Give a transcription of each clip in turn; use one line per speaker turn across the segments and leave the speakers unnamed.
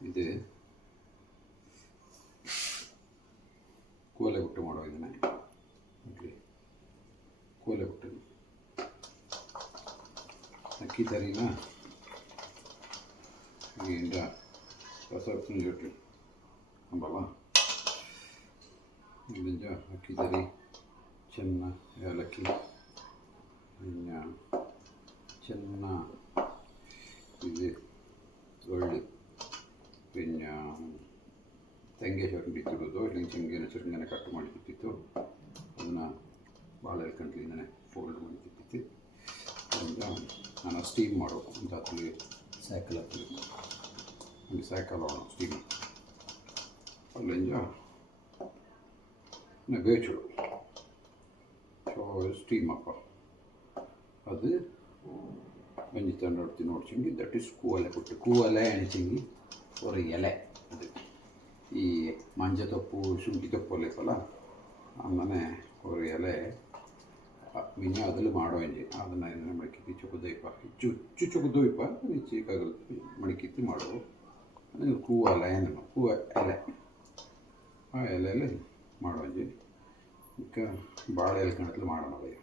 ಇದು ಕೋಲೆ ಹುಟ್ಟು ಮಾಡೋ ಇದನ್ನೇ ಓಕೆ ಕೋಲೆ ಹುಟ್ಟು ಅಕ್ಕಿ ತರಿನ ಇಂದ ಹೊಸ ತುಂಜಿಟ್ಟು ಅಂಬಲ್ಲ ಇದರಿಂದ ಅಕ್ಕಿ ತರಿ ಚೆನ್ನ ಏಲಕ್ಕಿ ಚೆನ್ನ ತೆಂಗೆ ಚುರುಂಡಿತ್ತಿರೋದು ಬಿತ್ತಿಡೋದು ಚೆಂಗಿನ ಚುರುಂಗಿನ ಕಟ್ ಮಾಡಿ ತಿತ್ತಿತ್ತು ಅದನ್ನು ಭಾಳ ಕಂಟ್ಲಿಂದನೇ ಫೋಲ್ಡ್ ಮಾಡಿ ತಿತ್ತಿತ್ತು ಅದರಿಂದ ನಾನು ಸ್ಟೀಮ್ ಮಾಡೋ ಅಂತ ಹತ್ತಿ ಸೈಕಲ್ ಹತ್ತಲಿ ಒಂದು ಸೈಕಲ್ ಆಡೋ ಸ್ಟೀಮ್ ಅಲ್ಲಿಂದ ಬೇಚುಡು ಸೊ ಸ್ಟೀಮ್ ಅಪ್ಪ. ಅದು ಒಂಜಿ ತಂಡೊಡ್ತಿ ನೋಡ್ಚಂಗಿ ದಟ್ ಇಸ್ ಕೂವಲೆ ಕೊಟ್ಟು. ಕೂವಲೆ ಚಿಂಗಿ ஒரு ಎಲೆ. ಅದು ಈ ಮಂಜ ತೊಪ್ಪು ಶುಂಠಿ ತೊಪ್ಪು ಅಲ್ಲೈತಲ್ಲ ಆಮೇಲೆ ஒரு ಎಲೆ ಮಿನ್ನ ಅದಲ್ಲಿ ಮಾಡೋ ಎಂಜಿ ಅದನ್ನು ಇದನ್ನು ಮಡಿಕಿತ್ತಿ ಚೊಕ್ಕದೈಪ ಹೆಚ್ಚು ಹೆಚ್ಚು ಚೊಕ್ಕದೋಯ್ಪ ಹೆಚ್ಚಿಗಾಗಲ್ ಮಡಿಕಿತ್ತಿ ಮಾಡೋ ಅದು ಕೂವಲೆ ಏನು ಕೂವ ಎಲೆ ಆ ಎಲೆಯಲ್ಲಿ ಮಾಡೋ ಎಂಜಿ ಈಗ ಬಾಳೆ ಎಲೆ ಕಣದಲ್ಲಿ ಮಾಡೋಣ ಭಯ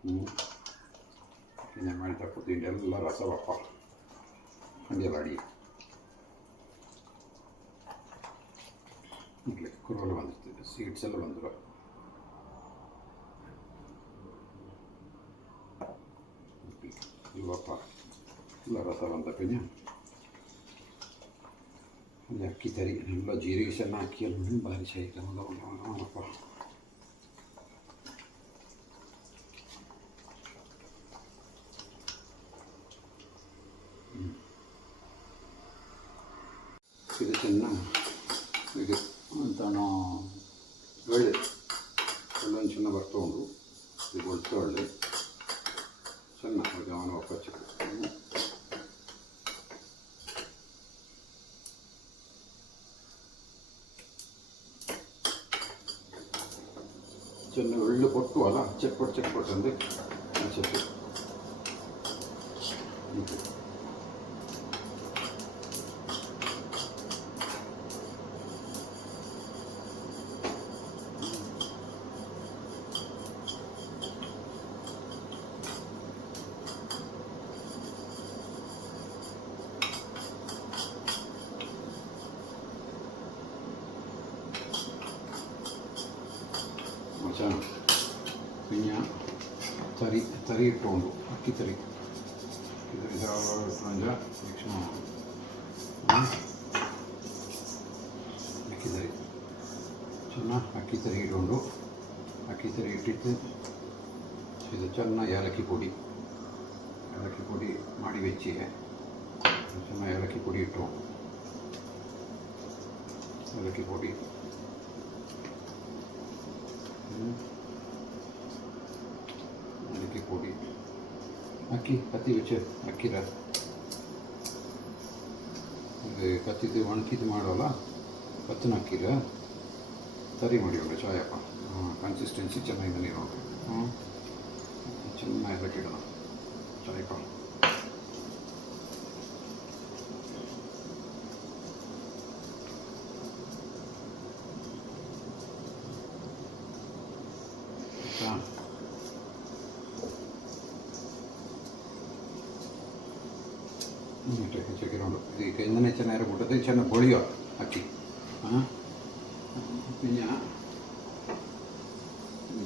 ಹ್ಞೂ പിന്നെ മഴത്തപ്പത്തിൻ്റെ എല്ലാ രസവപ്പ കണ്ടിയലാടി ഇല്ലേ ಕುರುಗಳು ಬಂದಿರ್ತದೆ ಸೀಡ್ಸ್ ಎಲ್ಲ ಬಂದಿರುವ ಇವಪ್ಪ ಎಲ್ಲ ರಸ ಬಂದ ಪೆನ್ಯ ಅಲ್ಲಿ ಅಕ್ಕಿ ತರಿ, ಎಲ್ಲ ಜೀರಿಗೆ ಸಣ್ಣ ಅಕ್ಕಿಯಲ್ಲಿ ಭಾರಿ ಒಂದಪ್ಪ ಇದು ಚೆನ್ನಾಗಿ ಅಂತಾನು ಒಳ್ಳೆ ಒಳ್ಳೊಂದು ಚೆನ್ನ ಬರ್ತಾ ಉಂಟು ಇದು ಒಳ್ಳೆ ಒಳ್ಳೆ ಚೆನ್ನ ಅದು ಅವನ ಒಪ್ಪಚ್ಚು ಚೆನ್ನ ಒಳ್ಳೆ ಕೊಟ್ಟು ಅಲ್ಲ ಚಟ್ಪಟ್ ಚಟ್ಪಟ್ ಅಂದರೆ ಅನ್ಸುತ್ತೆ ಇದು ಮಚಾನ പിന്നെ തറി തറി ഇട്ടുകൊണ്ട് അക്കി തറി ഇത് ഇതാവുക ലക്ഷണമാണ് ಅಕ್ಕಿ ತರಿ ಚೆನ್ನಾಗಿ ಅಕ್ಕಿ ತರಿ ಇಟ್ಕೊಂಡು ಅಕ್ಕಿ ತರಿ ಇಟ್ಟಿದ್ದು ಇದು ಚೆನ್ನಾಗಿ ಏಲಕ್ಕಿ ಪುಡಿ ಏಲಕ್ಕಿ ಪುಡಿ ಮಾಡಿ ವೆಚ್ಚಿಗೆ ಚೆನ್ನಾಗಿ ಏಲಕ್ಕಿ ಪುಡಿ ಇಟ್ಟು ಏಲಕ್ಕಿ ಪುಡಿ ಅಕ್ಕಿ ಕತ್ತಿ ವೆಚ್ಚ ಅಕ್ಕಿರ ಇದು ಕತ್ತಿದ್ದು ಒಣಕಿದ್ದು ಮಾಡೋಲ್ಲ ಕತ್ತನ ಹಾಕಿರ ಸರಿ ಮಾಡಿ ಒಳ್ಳೆ ಚಾಯಪ್ಪ ಹಾಂ ಕನ್ಸಿಸ್ಟೆನ್ಸಿ ಚೆನ್ನಾಗಿದೆ ನೀರು ಹ್ಞೂ ಚೆನ್ನಾಗಿ ಹಾಕಿಡೋಣ ಚಾಯಪ್ಪ മറ്റേ ചെക്കനുണ്ട്. ഈ കൈന്നനെ നേരെ കൂട്ടത്തിൽ ചെന്ന പൊളിയോ? അക്കി. ആ? പിന്നെ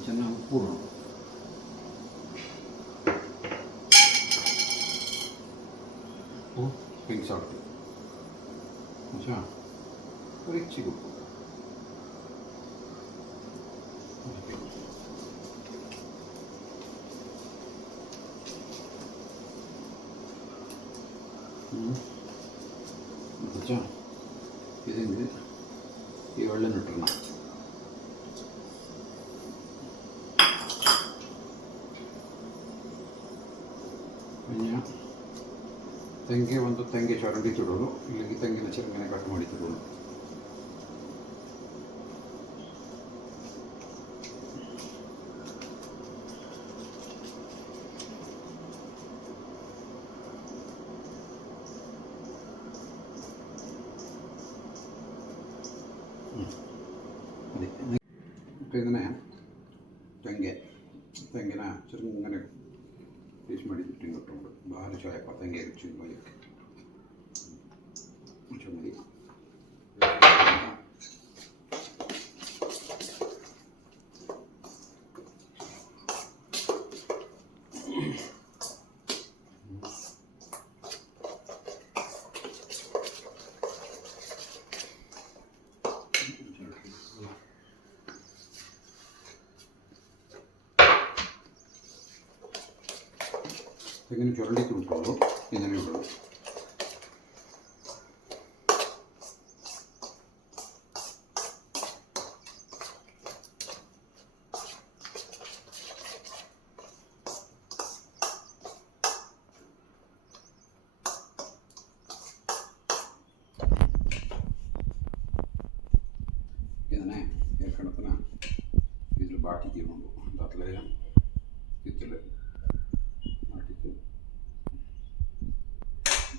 ചെന്ന ഉപ്പുണ്ട് ഉപ്പ് പിങ്ക് സോൾട്ട് പക്ഷേ ഉപ്പ്. ಆಚಾ ഇതിൻ്റെ ഈ വെള്ളം ഇട്ടിടണം പിന്നെ ತೆಂಗೆ ಒಂದು ತೆಂಗೆ ಚರಂಡಿ ತಿಡೋದು ಇಲ್ಲಿಗೆ ತೆಂಗಿನ ಚಿರಂಗಿನ ಕಟ್ ಮಾಡಿ ತಿಡೋದು ഇങ്ങനെ തെങ്ങൻ തെങ്ങിനെ ചെറുങ്ങനെ ഭീഷ്മടി ചുറ്റും കിട്ടുന്നുണ്ട് ബാലിശായപ്പോൾ തെങ്ങേക്ക് ചുമ്മായൊക്കെ ചുമതി ತೆಂಗಿನ ಚೊರಳಿ ತುಳ್ಕೊಂಡು ಇದನ್ನು ಇಡೋದು ಇದನ್ನೇ ಏರ್ಕಂಡತನ ಇದ್ರ ಬಾಟಿ ತಿಗೊಂಡು ಅಂತ ಅತ್ಲೇ ತಿತ್ತಲೇ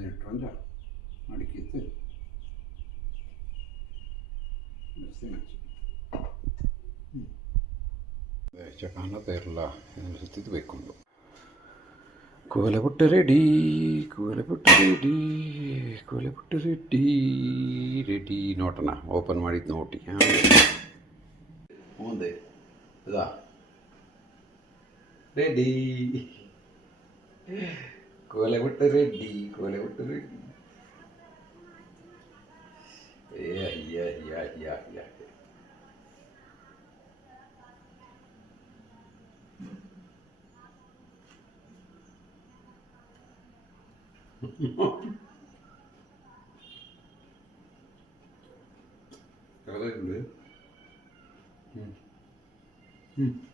leżąca, ale kiedy? കോലപുട്ട് റെഡി കോലപുട്ട് റെഡി കോലപുട്ട് റെഡി റെഡി നോട്ടണ. ഓപ്പൺ മാടി നോട്ടി മൂന്ന് റെഡി. കോലവിട്ട് റെഡ്ഡി കോലവിട്ട് റെഡ്ഡി ഏ അയ്യ അയ്യ അയ്യ അയ്യ കളയുണ്ട് Hmm.